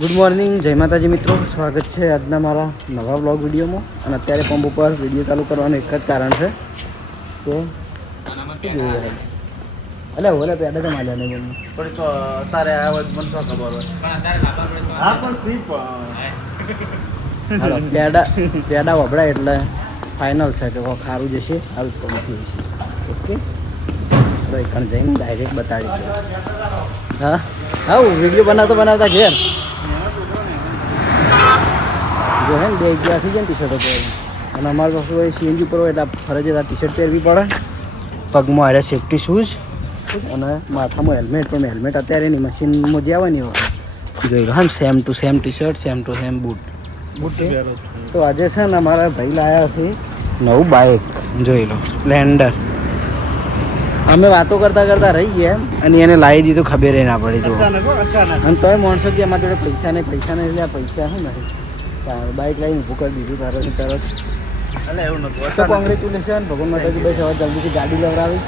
Good morning, જય માતાજી મિત્રો. સ્વાગત છે આજના મારા નવા બ્લોગ વિડીયોમાં. અને અત્યારે પંપ ઉપર વિડીયો ચાલુ કરવાનું એક જ કારણ છે કે એટલે ઓલે પેડા તો માલ્યા નહીં પણ તો તારે આવે મને તો ખબર હોય હા પણ સ્લીપ હાલો પેડા વભડાય એટલે ફાઇનલ છે કે ખારું જશે આવું જ કમથી હશે. ઓકે તો એકણ જઈને ડાયરેક્ટ બતાડી દે. હા હા વિડીયો બનાવતા ઘેર જો હે ને 2 ગયા થઈ જાય ને ટી શર્ટો પહેરી. અને અમારે પાસે હોય સીએનજી પર હોય એટલે ફરજિયાત ટી શર્ટ પહેરવી પડે. પગમાં આરે સેફ્ટી શૂઝ અને માથામાં હેલ્મેટ. પણ હેલ્મેટ અત્યારે નહીં, મશીનમાં જે આવે ને એવો જોઈ લો. હા, same to same T shirt, same to same boot. તો આજે છે ને અમારા ભાઈ લાવ્યા છે નવું બાઇક. જોઈ લો, સ્પ્લેન્ડર. અમે વાતો કરતા રહી ગયા અને એને લાવી દીધું, ખબર ના પડી. જો અને તોય માણસો કે અમારા જોડે પૈસા નહીં એટલે આ પૈસા શું નથી. બાઇક લઈને ઊભું કરી દીધું તરત એટલે એવું નતું તો કોંગ્રેચ્યુલેશન. ભગવાન માતાજી બસ હવે જલ્દીથી ગાડી લવડાવી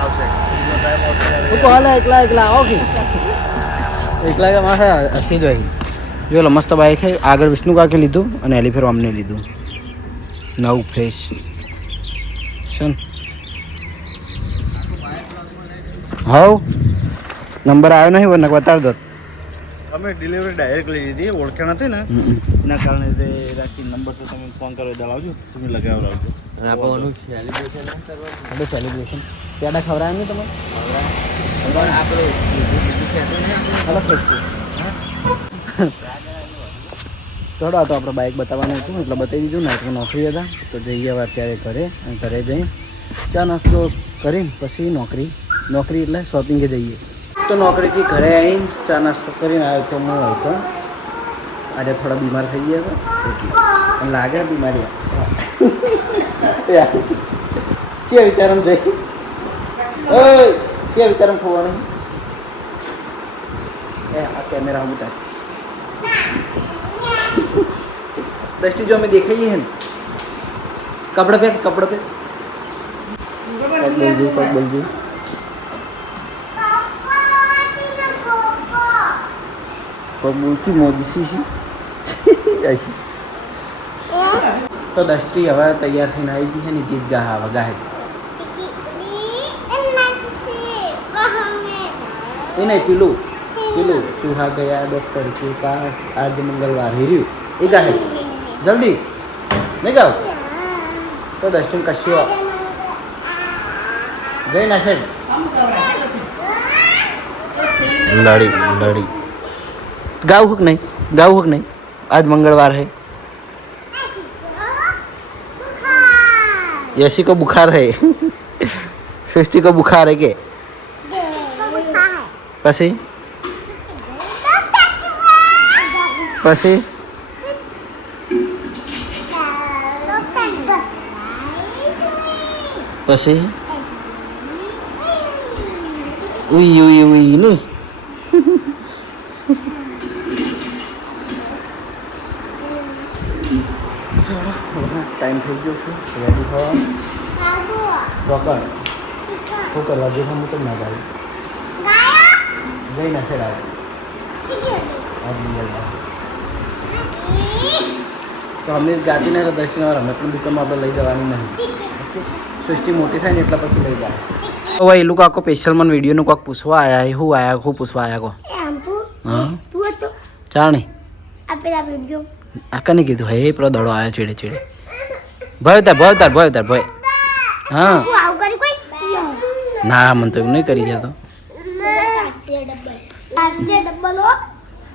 આવશે તું તો હાલે એકલા આવો કે એકલા કે મારે હસી જોઈ. જો લો મસ્ત બાઇક છે. આગળ વિષ્ણુ કાકે લીધું અને એલિફેર અમને લીધું નવું ફ્રેશ છે. હાવ નંબર આવ્યો નહીં મને બતાવી દો. અમે ડિલિવરી ડાયરેક્ટ લઈ લીધી, ઓળખાણ હતી ને એના કારણે તે રાખી નંબર તો તમે ફોન કરો દલાવજો, તમે લગાવડાવજો. આપણું સેલિબ્રેશન પેડા ખવડાવે નહીં તમે થોડો તો આપણે બાઇક બતાવવાનું હતું એટલે બતાવી દીધું ને. એટલે નોકરી હતા તો જઈએ હવે અત્યારે ઘરે. અને ઘરે જઈ ચા નાસ્તો કરીને પછી નોકરી એટલે શોપિંગે જઈએ. તો નોકરીથી ઘરે આવીને ચા નાસ્તો કરીને આવ્યો તો હું હતો. આજે થોડા બીમાર થઈ ગયા હતા એટલે પણ લાગે બીમારી કે વિચારમ જઈ કે વિચારમ ખોવાનું આ કેમેરા હું ઉતાર દૃષ્ટિ જો અમે દેખાઈએ ને કપડા પે પગ બોલજો પગબુલકી મોદી છે. તો દૃષ્ટિ હવે તૈયાર થઈને આવી ગઈ છે ને ગીત ગાહે એ નહીં પેલું સુહા ગયા ડૉક્ટર કે પાસ આજે મંગળવાર હીર્યું એ ગાહે જલ્દી નહીં ગાવ તો દૃષ્ટિને કશું જઈ ના સાહેબ લડી गाँव हुक नहीं आज मंगलवार है. यशी को बुखार है सृष्टि को बुखार है के પછી ઉઈ નહીં ટાઈમ થઈ ગયો છે રેડી થવાનું. ચોકન શું કરવા જે હું તો ના ગાડી જઈ ના છે તો અમે ગાતી નહીં દર્શન રમતની દુકાનમાં આપણે લઈ જવાની નહીં. સૃષ્ટિ મોટી થાય ને એટલા પછી લઈ જાય. તો ભાઈ એ લોકો આખો સ્પેશિયલ મને વિડીયોનું કોઈક પૂછવા આવ્યા. હું પૂછવા આવ્યા કો હા ચાણી આ કને કીધું હે પેલો દડો આવ્યો ચીડે ભય હા ના મને તો એવું નહીં કરી જતો.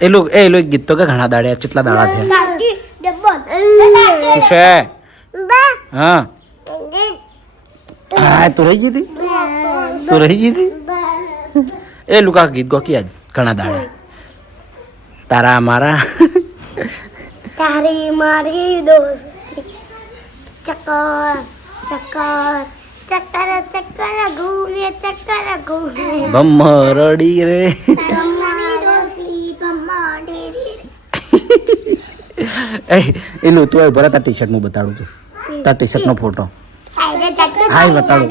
એ લોકો ગીત તો કે ઘણા દાડ્યા કેટલા દાડા થયા હા હા તું રહી ગઈ હતી એ લોકો ગીત ગોકી આજ ઘણા દાડ્યા તારા મારા તારી મારી દોસ્તી ચક્કર ઘૂમે બમ્મરડી રે એનું તું ભરા તાર ટી શર્ટ નું બતાડું છું. તાર ટી શર્ટ નો ફોટો હાય બતાડું.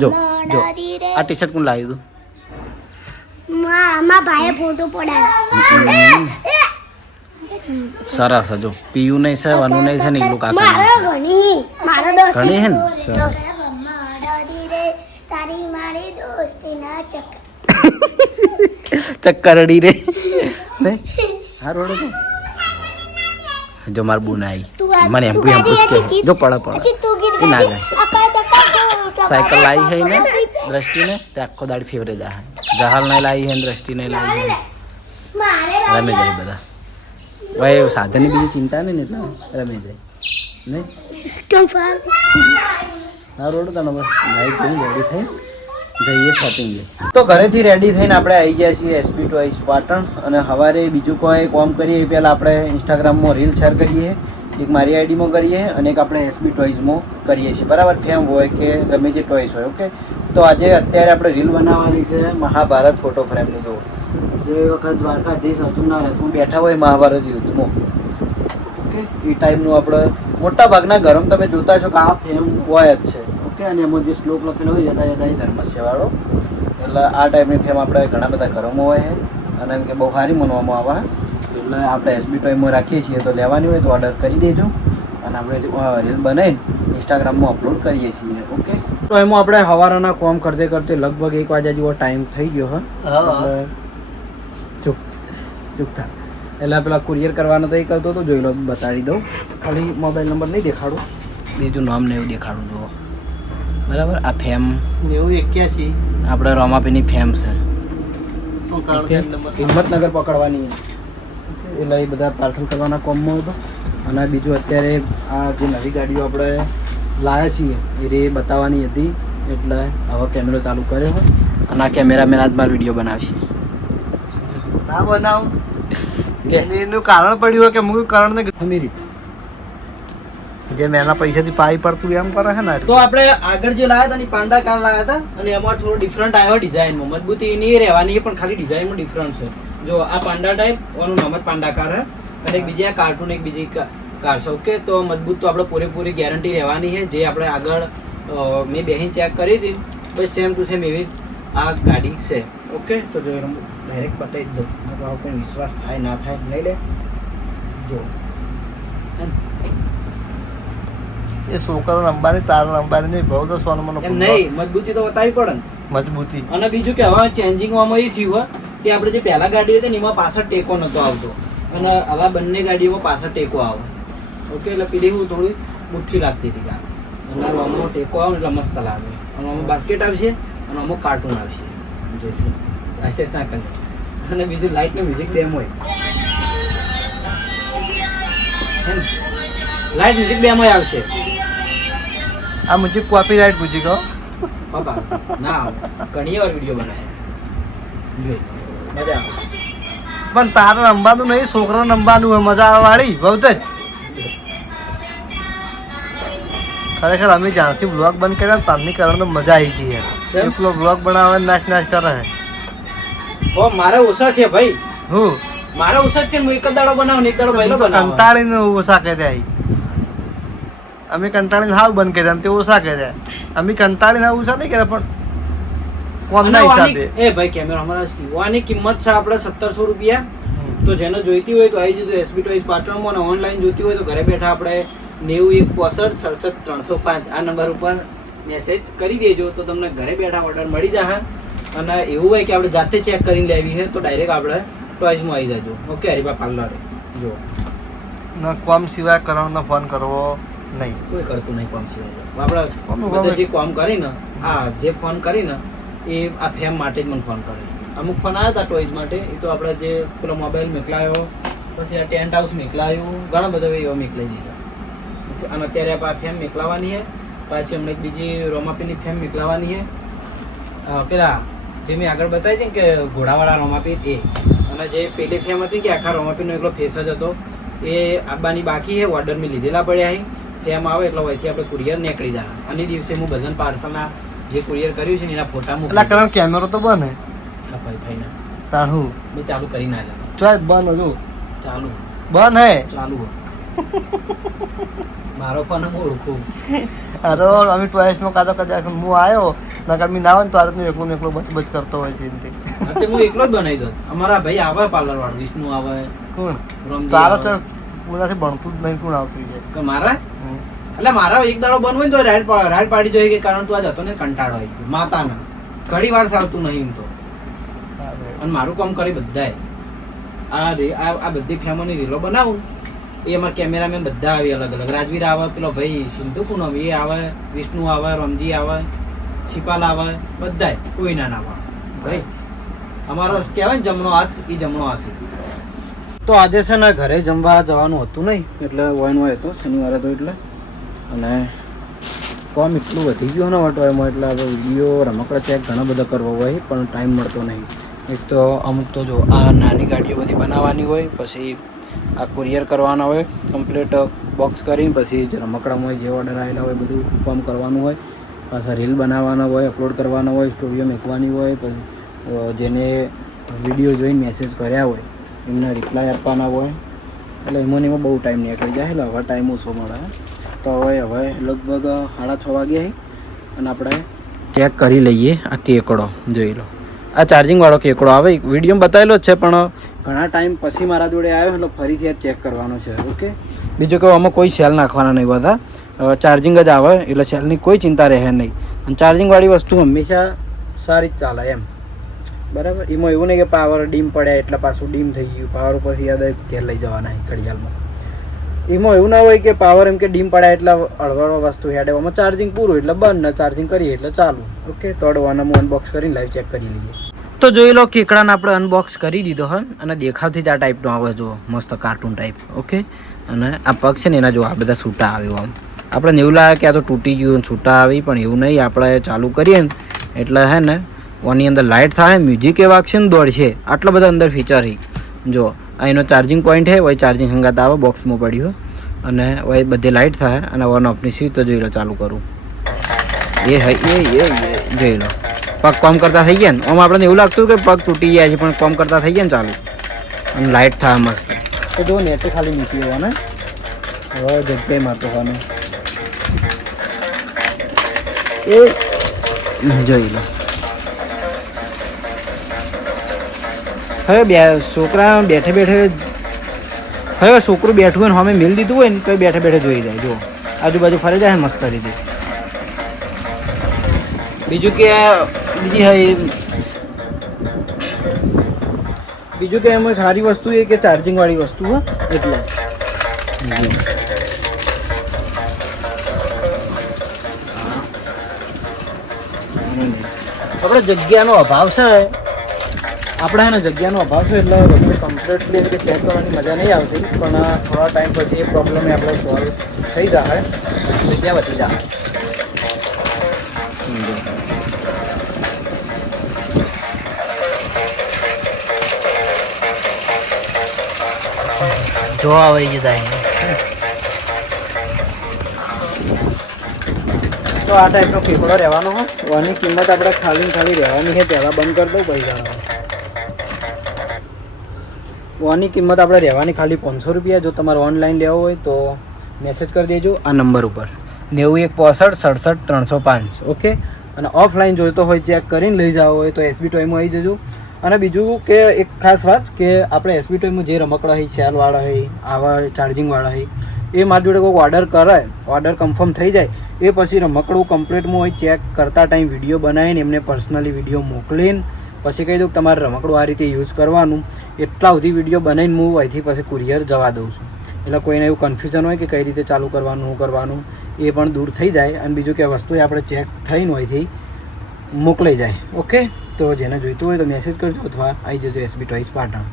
જો આ ટી શર્ટ કોણ લાવ્યું તું? આમાં ભાઈએ ફોટો પડાવ્યો સરસ હજુ પીયું નહીં છે વાનું નહીં છે ને એટલું કાકા મારો ઘણી મારો દોસ્ત ઘણી હે ને સરસ તારી મારી દોસ્તી ના ચક્કર ચક્કરડી રે ને હા રોડે તો જો માર બુન આવી મને એમ પૂછ કે જો પડા પછી તું ગીત એ ના ગાજે. આપણા ચક્કર જો સાયકલ લાવી છે ને દ્રષ્ટિને તે આખો દાડી ફેવરે જા જહાલ નહીં લાવી છે ને દ્રષ્ટિ નહીં લાવી છે મારે રમે જાય બધા ભાઈ સાધનની બીજી ચિંતા નહીં ને એટલે રમે જાય નહીં કન્ફર્મ હા રોડ તને બસ લાઈટ થઈ રેડી થઈ જઈએ શોપિંગ તો ઘરેથી રેડી થઈને આપણે આવી ગયા છીએ એસપી ટોયસ પાટણ અને સવારે બીજું કોઈ કામ કરીએ એ પહેલાં આપણે ઇન્સ્ટાગ્રામમાં રીલ શેર કરીએ એક મારી આઈડીમાં કરીએ અને એક આપણે એસબી ટોયસમાં કરીએ છીએ બરાબર ફેમ હોય કે ગમે જે ટોયસ હોય ઓકે તો આજે અત્યારે આપણે રીલ બનાવવાની છે મહાભારત ફોટો ફ્રેમની જો જે વખત દ્વારકાધીશ અર્જુનના રથમાં બેઠા હોય મહાભારત યુદ્ધમાં ઓકે એ ટાઈપનું આપણે મોટા ભાગના ઘરમાં તમે જોતા છો કે આ ફેમ હોય જ છે ઓકે અને એમાં જે શ્લોક લખેલો હોય જતા જતા ધર્મસ્યવાળો એટલે આ ટાઈપની ફેમ આપણે ઘણા બધા ઘરોમાં હોય છે અને એમ કે બહુ સારી માનવામાં આવે એટલે આપણે એસબી ટોયમાં રાખીએ છીએ તો લેવાની હોય તો ઓર્ડર કરી દેજો અને આપણે રીલ બનાવીને ઇન્સ્ટાગ્રામમાં અપલોડ કરીએ છીએ ઓકે તો એમાં આપણે સવારના કામ કરતે કરતે લગભગ 1 વાગ્યા જેવો ટાઈમ થઈ ગયો હા એટલે ચૂપ ચૂપ થા એટલે પેલા કુરિયર કરવાનો તો એ કરતો તો જોઈ લો બતાડી દઉં ખાલી મોબાઈલ નંબર નહીં દેખાડું બીજું નામ ને એવું દેખાડું જુઓ બરાબર આ ફેમ 9181 આપણે રોમાપીની ફેમ છે તો કારણ કે નંબર હિંમતનગર પકડવાની એટલે એ બધા પાર્સલ કરવાના કોમમાં હતો અને બીજું અત્યારે આ જે નવી ગાડીઓ આપણે લાવ્યા છીએ એ રે બતાવવાની હતી એટલે હવે કેમેરો ચાલુ કર્યો હોય અને આ કેમેરામેન આજ મારો વિડીયો બનાવશે ના બનાવું કે એનું કારણ પડ્યું હોય કે હું કારણ ને અમી રીતે જે મેના પૈસાથી પાઈ પડતું એમ કરે છે ને તો આપણે આગળ જે લાવ્યા હતા ને પાંડા કાર લાવ્યા હતા અને એમાં થોડો ડિફરન્ટ આવ્યો ડિઝાઇનમાં મજબૂતી એની રહેવાની પણ ખાલી ડિઝાઇનમાં ડિફરન્ટ છે જો આ પાંડા ટાઈપ ઓનું નામ જ પાંડા કાર છે અને એક બીજી આ કાર્ટૂન એક બીજી કાર છે ઓકે તો મજબૂત તો આપણે પૂરેપૂરી ગેરંટી રહેવાની છે જે આપણે આગળ મેં બેહીને ચેક કરી હતી બસ સેમ ટુ સેમ એવી આ ગાડી છે ઓકે તો જો ડાયરેક્ટ બતાવી જ દો કોઈ વિશ્વાસ થાય ના થાય નહીં લે જો એ છોકરો અંબાની તારો અંબાની નહીં ભાવ તો સોનો મને એમ નહીં મજબૂતી તો બતાવી પડે ને મજબૂતી અને બીજું કે હવે ચેન્જિંગમાં એ થયું હોય કે આપણે જે પહેલા ગાડી હતી ને એમાં પાછળ ટેકો નતો આવતો અને હવે બંને ગાડીઓમાં પાછળ ટેકો આવે ઓકે એટલે પેલી હું થોડી મુઠ્ઠી લાગતી હતી ગાડી અને આમાં ટેકો આવે ને એટલે મસ્ત લાગે અને આમાં બાસ્કેટ આવશે અને આમાં કાર્ટૂન આવશે જોઈશું એસેસ ના કરે અને બીજું લાઇટ ને મ્યુઝિક બેમ હોય લાઇટ મ્યુઝિક બેમ આવશે આ મુજબ કોપીરાઇટ પૂછી કહો બાપા ના આવે ઘણી વાર વિડીયો બનાવે જોઈ મજા આવે પણ તારે રમવાનું નહીં છોકરા રમવાનું હોય મજા આવે વાળી બહુ જ ખરેખર અમે જ્યારથી બ્લોગ બંધ કર્યા ને તારની કરવાનો મજા આવી ગઈ યાર કેમ? એકલો બ્લોગ બનાવે નાચ નાચ કરે છે હો મારે ઓછા છે ભાઈ હું મારે ઓછા છે હું એક જ દાડો બનાવું ને એક દાડો પહેલો બનાવું કંટાળીને ઓછા કર્યા ઈ. અમે કંટાળીને હાવ બંધ કર્યા અને તે ઓછા કર્યા અમે કંટાળીને હાવ ઓછા નહીં કર્યા પણ કોમના હિસાબે એ ભાઈ કેમેરા અમારા સીવાની કિંમત છે આપણે 1700 રૂપિયા તો જેને જોઈતી હોય તો આવી જજો એસબી ટોયસ પાટણમાં અને ઓનલાઈન જોઈતી હોય તો ઘરે બેઠા આપણે 9165676305 આ નંબર ઉપર મેસેજ કરી દેજો તો તમને ઘરે બેઠા ઓર્ડર મળી જશે અને એવું હોય કે આપણે જાતે ચેક કરીને લેવી છે તો ડાયરેક્ટ આપણે ટોયસમાં આવી જજો ઓકે હરિભા પાર્લર જો ના કોમ સિવાય કરવાનો ફોન કરવો નહીં કોઈ કરતું નહીં કોમ સિવાય આપણે કોનું બધા જે કામ કરીને હા જે ફોન કરીને એ આ ફેમ માટે જ મને ફોન કરે અમુક ફોન આવ્યા હતા ટોયઝ માટે એ તો આપણે જે પેલો મોબાઈલ મોકલાયો પછી આ ટેન્ટ હાઉસ મોકલાયું ઘણા બધા એવા મોકલાઈ દીધા ઓકે અને અત્યારે આ ફેમ મોકલાવાની છે પાછી હમણાં એક બીજી રોમાપીની ફેમ મોકલાવાની છે પેલા જે મેં આગળ બતાવી છે ને કે ઘોડાવાળા રોમાપી એ અને જે પેલી ફેમ હતી કે આખા રોમાપીનો એકલો ફેસ જ હતો એ આબાની બાકી છે ઓર્ડર મેં લીધેલા પડ્યા છે ફેમ આવે એટલે અહીંથી આપણે કુરિયર નીકળી જાય અને દિવસે હું બધાને પાર્સલના જે કુરિયર કર્યું છે ને એના ફોટા એટલે મૂકી કારણ કેમેરો તો બંધ હે ભાઈ તાણ હું મેં ચાલુ કરી ના લે ચોય બંધ હતું ચાલુ બંધ હે ચાલુ મારો ફોન હું ઓળખું અરે અમે ટ્વાઇસમાં કાતો કદાચ હું આવ્યો નકર મી ના હોય ને તો આરતનું એકલું ને એકલું બચ કરતો હોય છે એનથી તે હું એકલો જ બનાવી દઉં. અમારા ભાઈ આવે પાર્લર વાળો, વિષ્ણુ આવે, કોણ રમજી તો આવે તો આવે. કોનાથી ભણતું જ નહીં, કોણ આવતું છે કે મારા એટલે મારા એક દાડો બંધ હોય ને તો રાઈડ પાડી જોઈએ કે કારણ તું આજ હતો ને કંટાળો આવી ગયો માતાના ઘડી વાર સાવતું નહીં એમ તો. અને મારું કામ કરી બધાય આ બધી ફેમોની રીલો બનાવું એ અમારા કેમેરામેન બધા આવે અલગ અલગ. રાજવીર આવે, પેલો ભાઈ સિંધુ પૂનમ એ આવે, વિષ્ણુ આવે, રમજી આવે, શિપાલ આવે, બધાય કોઈ ના આવે ભાઈ. અમારો કહેવાય ને જમણો હાથ એ જમણો હાથ. તો આજે છે ને ઘરે જમવા જવાનું હતું નહીં એટલે વોઈન હોય હતો શનિવારે તો એટલે. અને કોમ એટલું વધી ગયું ને વટવાયમાં એટલે હવે વિડીયો રમકડા ચેક ઘણા બધા કરવા હોય પણ ટાઈમ મળતો નહીં. એક તો અમુક તો જો આ નાની ગાડીઓ બધી બનાવવાની હોય, પછી આ કુરિયર કરવાના હોય કમ્પ્લીટ બોક્સ કરીને, પછી જે રમકડામાં જે ઓર્ડર આવેલા હોય બધું કામ કરવાનું હોય, પાછા રીલ બનાવવાના હોય, અપલોડ કરવાના હોય, સ્ટોરીઓ મૂકવાની હોય, પછી જેને વિડીયો જોઈને મેસેજ કર્યા હોય એમને રિપ્લાય આપવાના હોય. એટલે એમાં બહુ ટાઈમ નીકળી જાય. એટલે હવે ટાઈમ ઓછો મળે. તો હવે લગભગ 6:30 વાગ્યા અને આપણે ચેક કરી લઈએ આ કેકડો. જોઈ લો, આ ચાર્જિંગવાળો કેકડો આવે, વિડીયોમાં બતાવેલો જ છે પણ ઘણા ટાઈમ પછી મારા જોડે આવ્યો એટલે ફરીથી આ ચેક કરવાનો છે. ઓકે, બીજું કે આમાં કોઈ સેલ નાખવાના નહીં, બધા ચાર્જિંગ જ આવે એટલે સેલની કોઈ ચિંતા રહે નહીં. અને ચાર્જિંગવાળી વસ્તુ હંમેશા સારી જ ચાલે એમ, બરાબર. એમાં એવું નહીં કે પાવર ડીમ પડ્યા એટલે પાછું ડીમ થઈ ગયું, પાવર ઉપરથી યાદ ઘેર લઈ જવાના ઘડિયાળમાં. એમાં એવું ના હોય કે પાવર એમ કે ડીમ પડ્યા એટલે હળવળ વસ્તુ હેડે. આમાં ચાર્જિંગ પૂરું એટલે બંધ, ને ચાર્જિંગ કરીએ એટલે ચાલુ. ઓકે, તો હું અનબોક્સ કરીને લાઈવ ચેક કરી લઈએ. તો જોઈ લો, કેકડાને આપણે અનબોક્સ કરી દીધો હોય અને દેખાવથી જ આ ટાઈપનો આવે, જો મસ્ત કાર્ટૂન ટાઈપ. ઓકે, અને આ પગ છે ને એના જો આ બધા છૂટા આવ્યો. આમ આપણે એવું લાગે કે આ તો તૂટી ગયું છૂટા આવી, પણ એવું નહીં. આપણે ચાલુ કરીએ ને એટલે હે ને ઓની અંદર લાઇટ થાય, મ્યુઝિક એ વાગશે ને દોડશે. આટલા બધા અંદર ફીચર છે. જો આ એનો ચાર્જિંગ પોઈન્ટ છે, વય ચાર્જિંગ હંગાત આવે બોક્સમાં પડ્યું, અને વય બધે લાઇટ થાય. અને ઓન ઓફની સ્વિચ તો જોઈ લો, ચાલુ કરું એ હે એ જોઈ લો, પગ કામ કરતા થઈ ગયા ને. આમ આપણને એવું લાગતું કે પગ તૂટી જાય છે પણ કામ કરતા થઈ ગયા ને ચાલુ, અને લાઇટ થાય મસ્ત. તો જો નેચે ખાલી મૂકી દેવાને, હવે જગ્યાએ મારતો હોવાનું એ જોઈ લો. હવે છોકરા બેઠે બેઠે, હવે છોકરું બેઠું હોય ને અમે મિલ દીધું હોય ને તો બેઠે બેઠે જોઈ જાય. જો આજુબાજુ ફરે જાય મસ્ત રીતે. બીજું કે એમાં સારી વસ્તુ એ કે ચાર્જિંગ વાળી વસ્તુ હોય એટલે. આપણે જગ્યાનો અભાવ છે, આપણે ને જગ્યાનો અભાવ છે એટલે બધું કમ્પ્લીટલી રીતે ચેક કરવાની મજા નહીં આવતી. પણ થોડા ટાઈમ પછી એ પ્રોબ્લેમ આપણે સોલ્વ થઈ જાય, જગ્યા વધી જાય. જોવા આવી જતા તો આ ટાઈપનો કેકડો રહેવાનો હોય. આની કિંમત આપણે ખાલી રહેવાની છે. પહેલાં બંધ કરી દઉં પૈસા. આની કિંમત આપણે રહેવાની ખાલી 500 રૂપિયા. જો તમારે ઓનલાઈન લેવો હોય તો મેસેજ કરી દેજો આ નંબર ઉપર 9165676305. ઓકે, અને ઓફલાઈન જોઈતો હોય ચેક કરીને લઈ જાવ હોય તો એસબી ટોયમાં આવી જજો. અને બીજું કે એક ખાસ વાત કે આપણે એસબી ટોયમાં જે રમકડા હોય, સેલવાળા હોય, આવા ચાર્જિંગવાળા હોય, એ મારી જોડે કોઈક ઓર્ડર કરે, ઓર્ડર કન્ફર્મ થઈ જાય એ પછી રમકડું કમ્પ્લીટમાં હોય ચેક કરતા ટાઈમ વિડીયો બનાવીને એમને પર્સનલી વિડીયો મોકલીને પછી કહી દઉં કે તમારે રમકડું આ રીતે યુઝ કરવાનું. એટલા સુધી વિડીયો બનાવીને હું અહીંથી પછી કુરિયર જવા દઉં છું. એટલે કોઈને એવું કન્ફ્યુઝન હોય કે કઈ રીતે ચાલુ કરવાનું, શું કરવાનું, એ પણ દૂર થઈ જાય. અને બીજું કે વસ્તુ આપણે ચેક થઈને હોયથી મોકલાઈ જાય. ઓકે, તો જેને જોઈતું હોય તો મેસેજ કરજો અથવા આવી જજો એસબી ટોયઝ પાટણ.